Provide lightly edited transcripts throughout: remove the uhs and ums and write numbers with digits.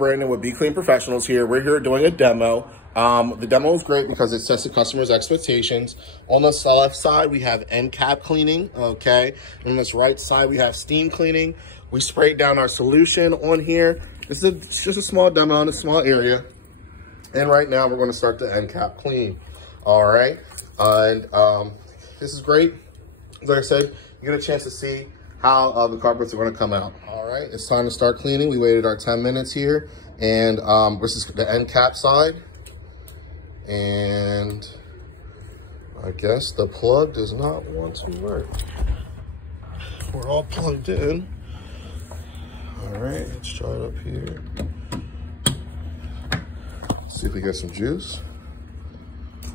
Brandon with Be Clean Professionals here. We're here doing a demo. The demo is great because it sets the customer's expectations. On the left side, we have Encap cleaning, okay? And on this right side, we have steam cleaning. We sprayed down our solution on here. It's just a small demo in a small area. And right now, we're going to start the Encap clean, all right? And this is great. Like I said, you get a chance to see how the carpets are going to come out. All right, it's time to start cleaning. We waited our 10 minutes here, and this is the end cap side. And I guess the plug does not want to work. We're all plugged in. All right, let's try it up here. See if we get some juice.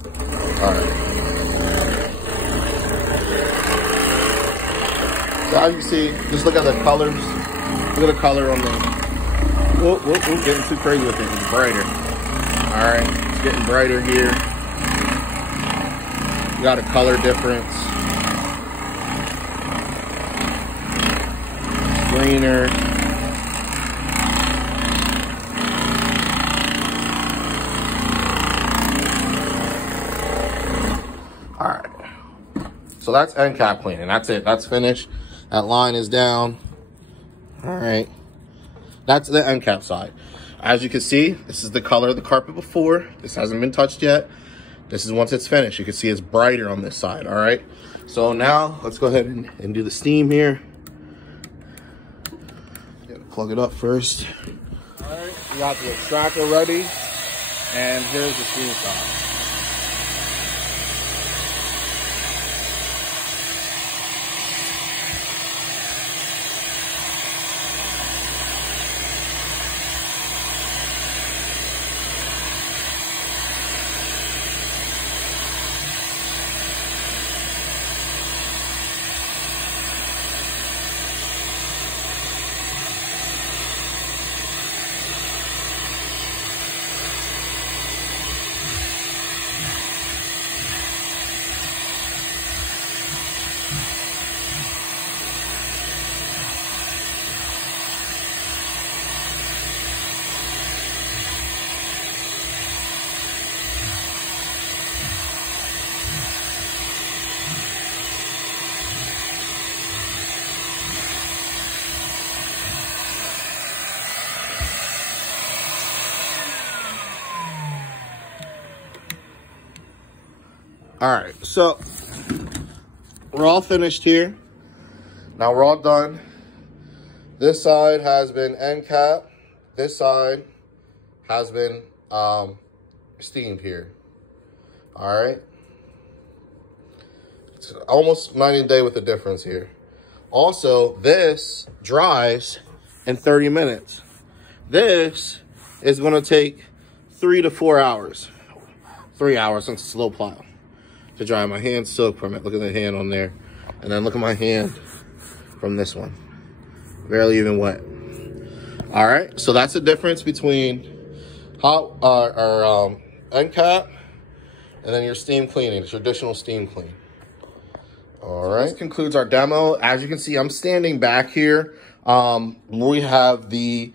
All right. So as you see, just look at the colors. Look at the color on the, getting too crazy with it. It's brighter. All right, it's getting brighter here. You got a color difference. Greener. All right, so that's end cap cleaning. That's it, that's finished. That line is down. All right, that's the end cap side. As you can see, this is the color of the carpet before. This hasn't been touched yet. This is once it's finished. You can see it's brighter on this side, all right? So now let's go ahead and do the steam here. Gotta plug it up first. All right, we got the extractor ready, and here's the steam side. All right, so we're all finished here. Now we're all done. This side has been end cap. This side has been steamed here. All right. It's almost night and day with the difference here. Also, this dries in 30 minutes. This is gonna take 3 to 4 hours. 3 hours since it's slow plow to dry. My hand's soaked from it. Look at the hand on there. And then look at my hand from this one. Barely even wet. All right, so that's the difference between end cap and then your steam cleaning, the traditional steam clean. All right, this concludes our demo. As you can see, I'm standing back here. We have the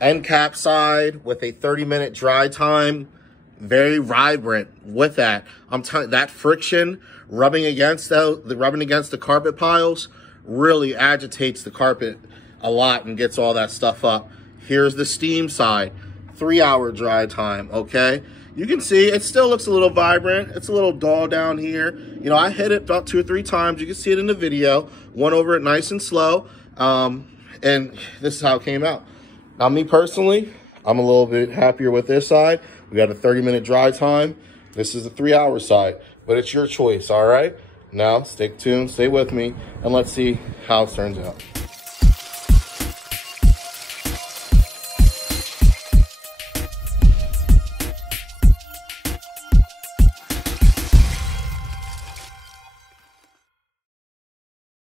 end cap side with a 30-minute dry time. Very vibrant with that. I'm telling that friction rubbing against the carpet piles really agitates the carpet a lot and gets all that stuff up. Here's the steam side, 3-hour dry time, okay? You can see it still looks a little vibrant. It's a little dull down here. You know, I hit it about 2 or 3 times. You can see it in the video. Went over it nice and slow. And this is how it came out. Now, me personally, I'm a little bit happier with this side. We got a 30-minute dry time. This is a 3-hour side, but it's your choice, all right? Now, stay tuned, stay with me, and let's see how it turns out.